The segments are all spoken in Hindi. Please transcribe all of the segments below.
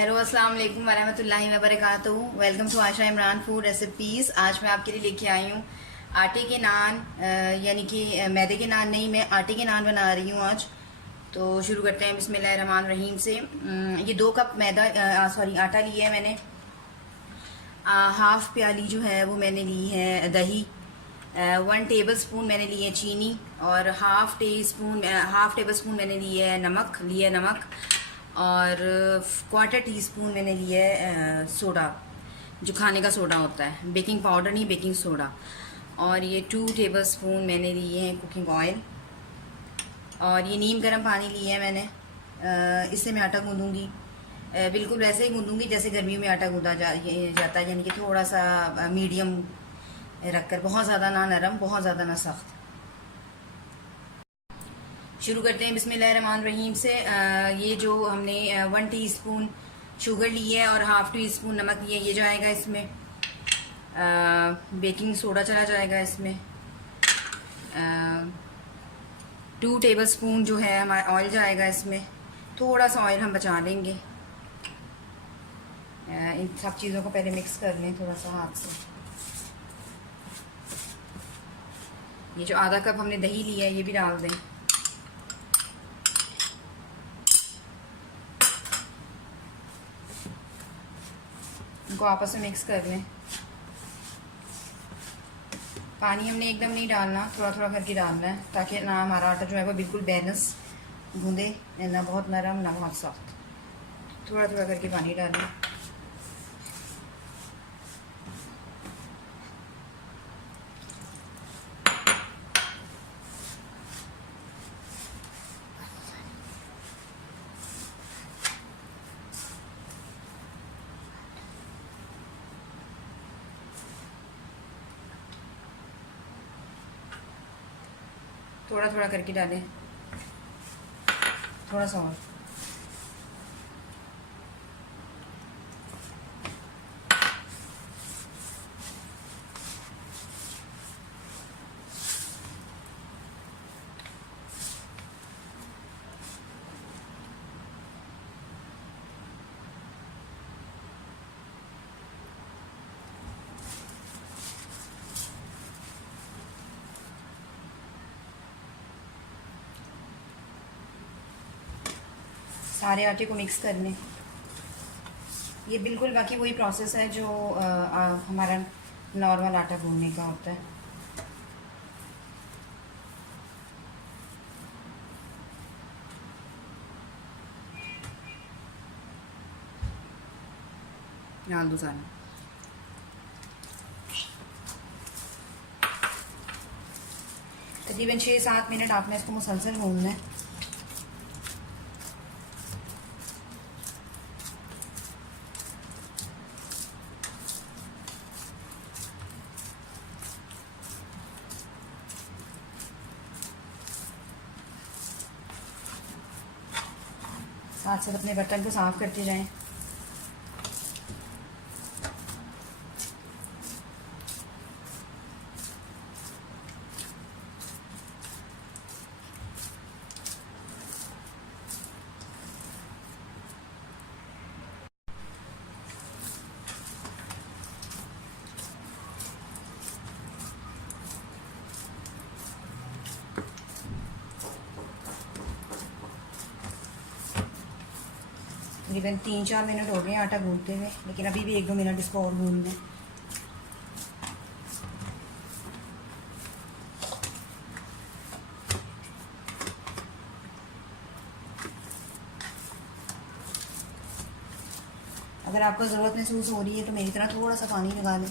हेलो अस्सलाम वालेकुम वरहमतुल्लाहि वबरकातुहू। Welcome to Asha Imran food recipes. आज मैं आपके लिए लेके आई हूँ आटे के नान, यानी कि मैदे के नान नहीं, मैं आटे के नान बना रही हूँ आज। तो शुरू करते हैं बिस्मिल्लाहिर्रहमानिर्रहीम से। ये 2 कप मैदा सॉरी आटा लिया है मैंने। हाफ़ प्याली जो है वो मैंने ली है दही, 1 टेबल स्पून मैंने ली है चीनी, और हाफ़ टेबल स्पून मैंने लिया है नमक, और क्वार्टर टी स्पून मैंने लिया है सोडा, जो खाने का सोडा होता है, बेकिंग पाउडर नहीं, बेकिंग सोडा। और ये 2 टेबल स्पून मैंने लिए हैं कुकिंग ऑयल, और ये नीम गर्म पानी लिया है मैंने। इससे मैं आटा गूँधूँगी, बिल्कुल वैसे ही गूँधूँगी जैसे गर्मियों में आटा गूँधा जाता है, यानी कि थोड़ा सा मीडियम रखकर, बहुत ज़्यादा ना नरम, बहुत ज़्यादा ना सख्त। शुरू करते हैं बिस्मिल्लाहिर्रहमानिर्रहीम से। ये जो हमने 1 टीस्पून शुगर ली है और हाफ़ टी स्पून नमक लिया, ये जाएगा इसमें। बेकिंग सोडा चला जाएगा इसमें। 2 टेबल स्पून जो है हमारा ऑयल जाएगा इसमें। थोड़ा सा ऑयल हम बचा लेंगे। इन सब चीज़ों को पहले मिक्स कर लें थोड़ा सा हाथ से। ये जो आधा कप हमने दही लिया है ये भी डाल दें। इनको आपस में मिक्स कर लें। पानी हमने एकदम नहीं डालना, थोड़ा थोड़ा करके डालना है, ताकि ना हमारा आटा जो है वो बिल्कुल बैलेंस गूंदे, ना बहुत नरम ना बहुत सख्त। थोड़ा थोड़ा करके पानी डालें। थोड़ा थोड़ा करके डालें, थोड़ा सा और। सारे आटे को मिक्स कर लें। ये बिल्कुल बाकी वही प्रोसेस है जो हमारा नॉर्मल आटा गूंदने का होता है। डाल दो सारा। तकरीबन 6-7 मिनट आपने इसको मुसलसल भूनना है। साथ साथ अपने बर्तन को साफ़ करते जाएं। तकरीबन 3-4 मिनट हो गए आटा गूंदते हुए, लेकिन अभी भी 1-2 मिनट इसको और गूंदना है। अगर आपको ज़रूरत महसूस हो रही है तो मेरी तरह थोड़ा सा पानी लगा लें।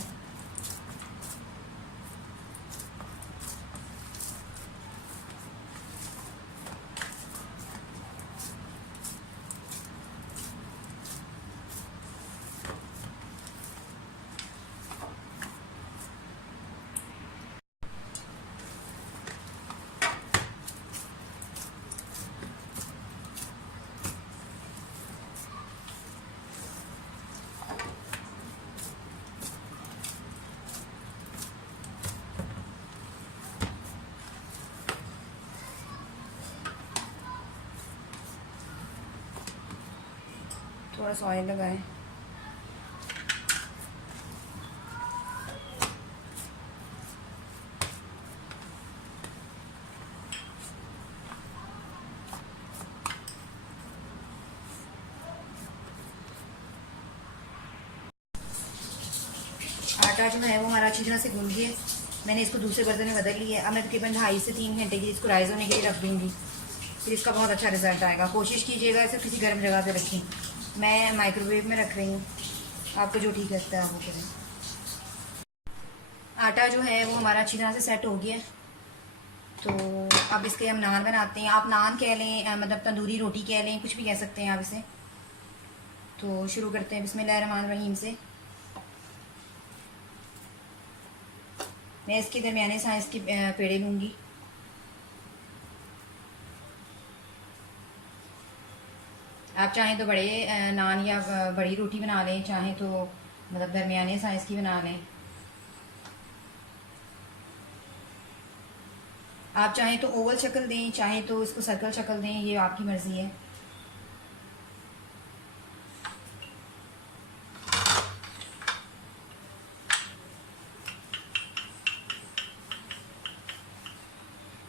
थोड़ा सा ऑयल लगाएं। आटा जो है वो हमारा अच्छी तरह से गूंद गया। मैंने इसको दूसरे बर्तन में बदल लिया है। अब मैं तकरीबन 2.5 से 3 घंटे की इसको राइस होने के लिए रख दूँगी, फिर इसका बहुत अच्छा रिजल्ट आएगा। कोशिश कीजिएगा इसे किसी गर्म जगह पे रखें। मैं माइक्रोवेव में रख रही हूँ, आपको जो ठीक लगता है वो करें। आटा जो है वो हमारा अच्छी तरह से सेट हो गया है। तो अब इसके हम नान बनाते हैं। आप नान कह लें, मतलब तंदूरी रोटी कह लें, कुछ भी कह सकते हैं आप इसे। तो शुरू करते हैं बिस्मिल्लाहिर्रहमानिर्रहीम से। मैं इसके दरमियाने साइज़ की पेड़े लूँगी। आप चाहें तो बड़े नान या बड़ी रोटी बना लें, चाहें तो मतलब दरमियाने साइज़ की बना लें। आप चाहें तो ओवल शक्ल दें, चाहें तो इसको सर्कल शक्ल दें, ये आपकी मर्ज़ी है।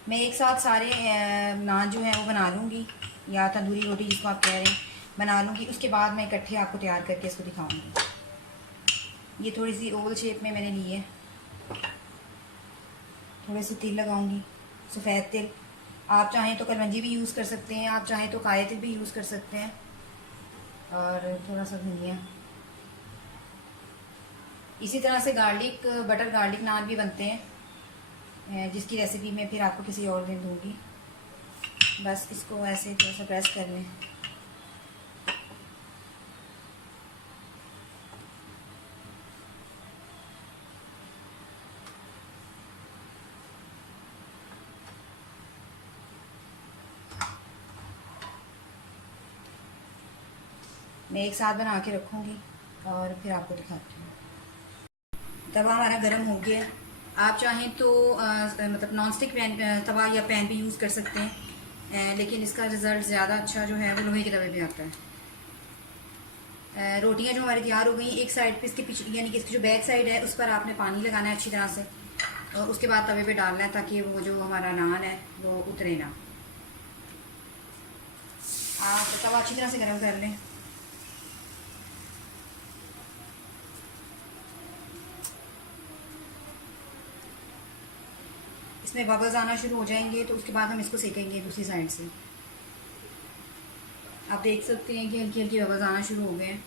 मैं एक साथ सारे नान जो हैं वो बना लूँगी, या तंदूरी रोटी जिसको आप कह रहे हैं बना लूँगी। उसके बाद मैं इकट्ठे आपको तैयार करके इसको दिखाऊँगी। ये थोड़ी सी ओवल शेप में मैंने ली है। थोड़े से तिल लगाऊँगी, सफ़ेद तिल। आप चाहें तो कलवंजी भी यूज़ कर सकते हैं, आप चाहें तो काया तिल भी यूज़ कर सकते हैं, और थोड़ा सा धनिया। इसी तरह से गार्लिक, बटर गार्लिक नान भी बनते हैं, जिसकी रेसिपी मैं फिर आपको किसी और दिन दूँगी। बस इसको ऐसे थोड़ा सा प्रेस कर लें। मैं एक साथ बना के रखूँगी और फिर आपको दिखाती हूँ। तवा हमारा गर्म हो गया। आप चाहें तो मतलब नॉन स्टिक पैन, तवा या पैन भी यूज़ कर सकते हैं, लेकिन इसका रिज़ल्ट ज़्यादा अच्छा जो है वो लोहे के तवे पे आता है। रोटियां जो हमारी तैयार हो गई, एक साइड पे इसके पीछे यानी कि इसकी जो बैक साइड है उस पर आपने पानी लगाना है अच्छी तरह से, और उसके बाद तवे पे डालना है ताकि वो जो हमारा नान है वो उतरे ना। आप तवा अच्छी तरह से गर्म कर लें। इसमें बबल्स आना शुरू हो जाएंगे तो उसके बाद हम इसको सेकेंगे दूसरी साइड से। आप देख सकते हैं कि हल्की हल्की बबल्स आना शुरू हो गए हैं।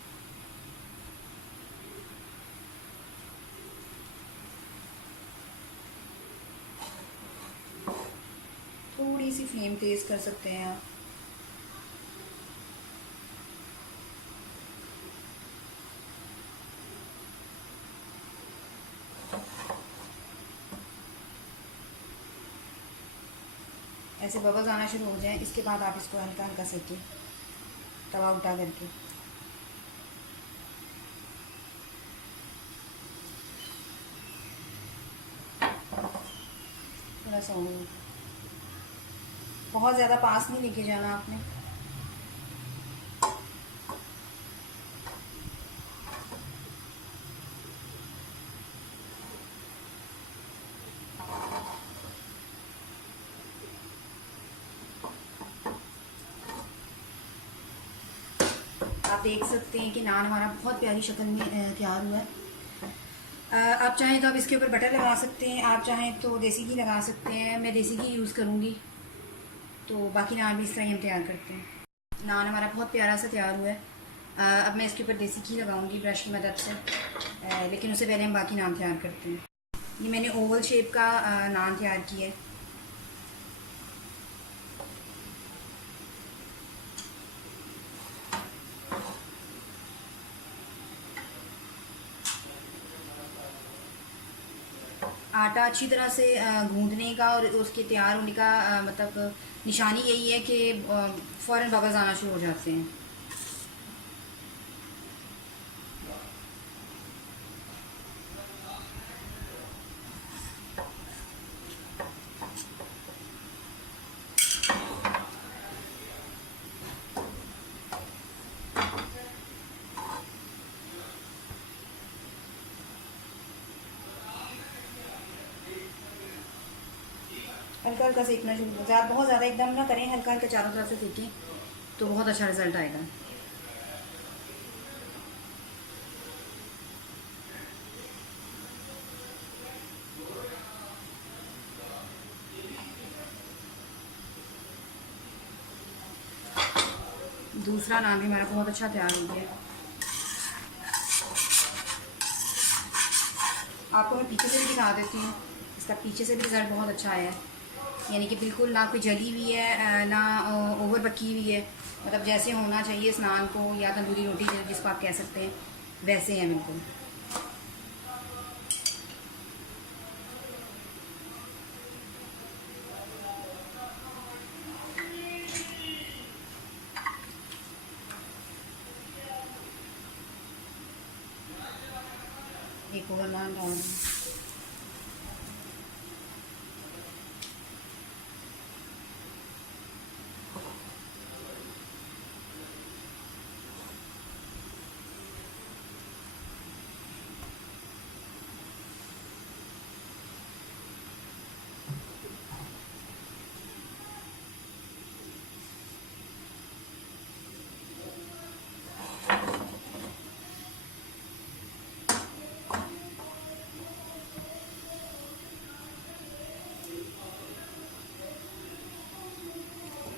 थोड़ी सी फ्लेम तेज़ कर सकते हैं आप। ऐसे बबल्स आना शुरू हो जाए, इसके बाद आप इसको हल्का हल्का सेकें, तवा उल्टा करके। थोड़ा सा बहुत ज़्यादा पास नहीं लेके जाना आपने। आप देख सकते हैं कि नान हमारा बहुत प्यारी शक्ल में तैयार हुआ है। आप चाहें तो आप इसके ऊपर बटर लगा सकते हैं, आप चाहें तो देसी घी लगा सकते हैं। मैं देसी घी यूज़ करूँगी। तो बाकी नान भी इस तरह ही हम तैयार करते हैं। नान हमारा बहुत प्यारा सा तैयार हुआ है। अब मैं इसके ऊपर देसी घी लगाऊंगी ब्रश की मदद से, लेकिन उससे पहले हम बाकी नान तैयार करते हैं। ये मैंने ओवल शेप का नान तैयार किया है। आटा अच्छी तरह से गूंदने का और उसके तैयार होने का मतलब निशानी यही है कि फ़ौरन बबल्स आना शुरू हो जाते हैं। हल्का हल्का सेकना शुरू करें, बहुत ज़्यादा एकदम ना करें, हल्का हल्का चारों तरफ से सेकें तो बहुत अच्छा रिजल्ट आएगा। दूसरा नान भी हमारा बहुत अच्छा तैयार हो गया। आपको मैं पीछे से भी दिखा देती हूँ, इसका पीछे से भी रिज़ल्ट बहुत अच्छा आया है, यानी कि बिल्कुल ना कोई जली हुई है ना ओवर पकी हुई है, मतलब जैसे होना चाहिए इस नान को, या तंदूरी रोटी जिसको आप कह सकते हैं, वैसे हैं बिल्कुल। एक और नान डाल दूँ।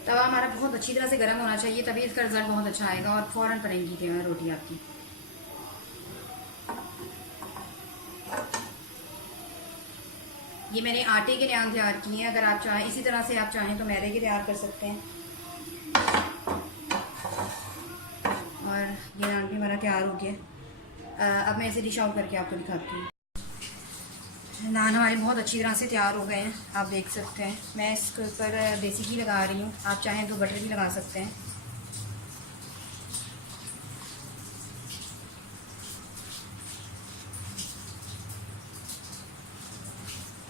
तवा हमारा बहुत अच्छी तरह से गर्म होना चाहिए, तभी इसका रिजल्ट बहुत अच्छा आएगा और फ़ौरन बनेगी रोटी आपकी। ये मैंने आटे के नान तैयार किए हैं, अगर आप चाहें इसी तरह से आप चाहें तो मैदे के तैयार कर सकते हैं। और ये नान भी हमारा तैयार हो गया। अब मैं इसे डिश आउट करके आपको दिखाती हूँ। नान हमारे बहुत अच्छी तरह से तैयार हो गए हैं, आप देख सकते हैं। मैं इसके ऊपर देसी घी लगा रही हूँ, आप चाहें तो बटर भी लगा सकते हैं।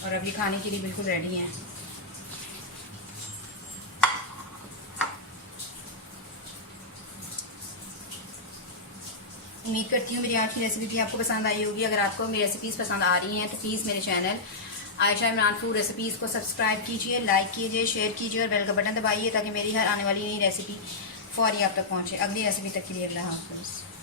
और अब ये खाने के लिए बिल्कुल रेडी हैं। उम्मीद करती हूँ मेरी आज की रेसिपी भी आपको पसंद आई होगी। अगर आपको मेरी रेसिपीज़ पसंद आ रही हैं तो प्लीज़ मेरे channel Ayesha Imran food recipes को सब्सक्राइब कीजिए, लाइक कीजिए, शेयर कीजिए और बेल का बटन दबाइए ताकि मेरी हर आने वाली नई रेसिपी फौरी आप तक पहुँचे। अगली रेसिपी तक के लिए अल्लाह हाफ़िज़।